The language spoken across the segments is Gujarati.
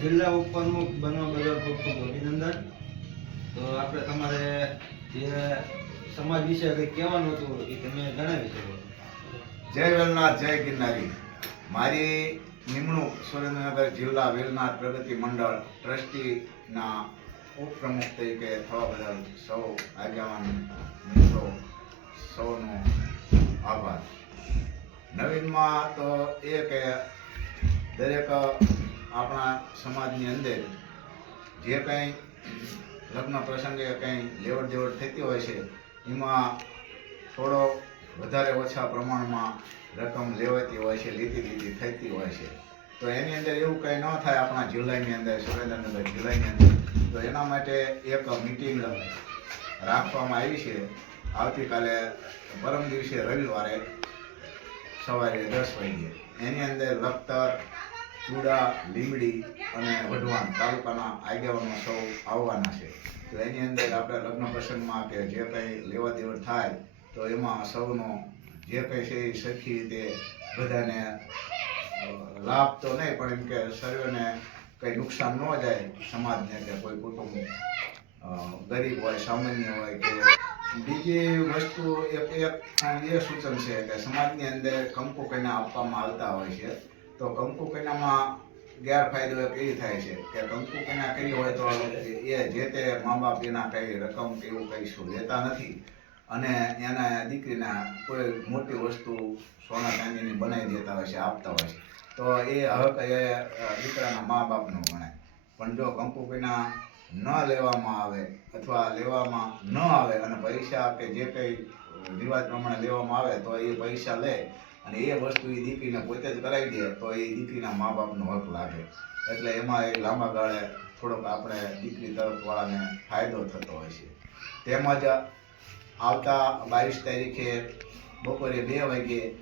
જિલ્લા ઉપપ્રમુખ બનવા બદલ ખૂબ ખૂબ અભિનંદન. તો આપણે તમારે જે સમાજ વિશે કંઈક કહેવાનું હતું એ તમે જણાવી શકો. જય વેલનાથ, જય ગિરનારી. મારી નિમણૂક સુરેન્દ્રનગર જિલ્લા વેલનાથ પ્રગતિ મંડળ ટ્રસ્ટીના ઉપપ્રમુખ તરીકે થવા બદલ સૌ આગેવાન મિત્રો સૌનો આભાર. નવીનમાં તો એ કે દરેક આપણા સમાજની અંદર જે કંઈ લગ્ન પ્રસંગે કંઈ લેવડ દેવડ થતી હોય છે એમાં થોડો વધારે ઓછા પ્રમાણમાં રકમ લેવાતી હોય છે, લીધી થતી હોય છે. તો એની અંદર એવું કંઈ ન થાય આપણા જિલ્લાની અંદર, સુરેન્દ્રનગર જિલ્લાની અંદર. તો એના માટે એક મિટિંગ રાખવામાં આવી છે આવતીકાલે પરમ દિવસે રવિવારે સવારે 10 વાગ્યે. એની અંદર લખતર, ચૂડા, લીંબડી અને વઢવાણ તાલુકાના આગેવાનો સૌ આવવાના છે. તો એની અંદર આપણે લગ્ન પ્રસંગમાં કે જે કંઈ લેવા દેવડ થાય તો એમાં સૌનો જે કંઈ છે એ સરખી રીતે બધાને લાભ તો નહીં પણ એમ કે સર્વેને કંઈ નુકસાન ન જાય સમાજને કે કોઈ કુટુંબ ગરીબ હોય, સામાન્ય હોય કે બીજી વસ્તુ એ સૂચન છે કે સમાજની અંદર કંકુ કન્યા આપવામાં આવતા હોય છે. તો કંકુ કન્યામાં ગેરફાયદો એક એ થાય છે કે કંકુ કન્યા કરી હોય તો એ જે તે મા બાપ એના કંઈ રકમ કે એવું કંઈ શું લેતા નથી અને એના દીકરીને કોઈ મોટી વસ્તુ સોના ચાંદીની બનાવી દેતા હોય છે, આપતા હોય છે. તો એ હક એ દીકરાના મા બાપનો ગણાય. પણ જો કંકુ કન્યા ન લેવામાં આવે અથવા લેવામાં ન આવે અને પૈસા કે જે કંઈ રિવાજ પ્રમાણે લેવામાં આવે તો એ પૈસા લે અને એ વસ્તુ એ દીકરીને પોતે જ કરાવી દે તો એ દીકરીના મા બાપનો હક લાગે. એટલે એમાં એ લાંબા ગાળે થોડોક આપણે દીકરી તરફવાળાને ફાયદો થતો હોય છે. તેમજ આવતા 22 તારીખે બપોરે 2 વાગ્યે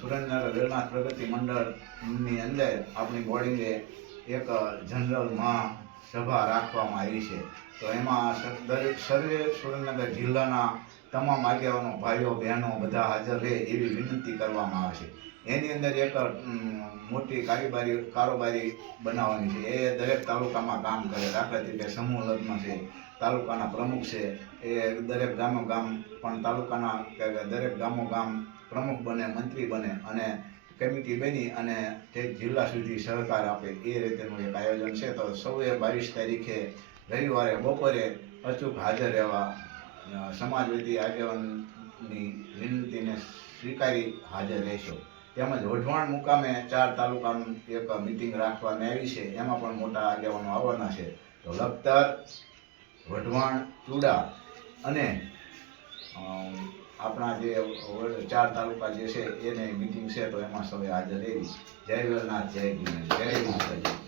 સુરેન્દ્રનગર વેલનાથ પ્રગતિ મંડળની અંદર આપણી બોર્ડિંગે એક જનરલમાં સભા રાખવામાં આવી છે. તો એમાં સર્વે સુરેન્દ્રનગર જિલ્લાના તમામ આગેવાનો ભાઈઓ બહેનો બધા હાજર રહે એવી વિનંતી કરવામાં આવે છે. એની અંદર એક મોટી કારોબારી બનાવવાની છે. એ દરેક તાલુકામાં કામ કરે. દાખલા તરીકે સમૂહ લગ્ન છે, તાલુકાના પ્રમુખ છે, એ દરેક ગામ પણ તાલુકાના દરેક ગામ પ્રમુખ બને, મંત્રી બને અને કમિટી બની અને તે જિલ્લા સુધી સહકાર આપે એ રીતેનું એક આયોજન છે. તો સૌએ 22 તારીખે રવિવારે બપોરે અચૂક હાજર રહેવા સમાજ વતી આગેવાનની વિનંતીને સ્વીકારી હાજર રહેશો. તેમજ વઢવાણ મુકામે 4 તાલુકાનું એક મિટિંગ રાખવામાં આવી છે. એમાં પણ મોટા આગેવાનો આવવાના છે. તો લખતર, વઢવાણ, ચૂડા અને આપણા જે 4 તાલુકા જે છે એને મિટિંગ છે. તો એમાં સૌએ હાજર રહેવી. જય વેલનાથ, જય ગિરનારી, જય માતાજી.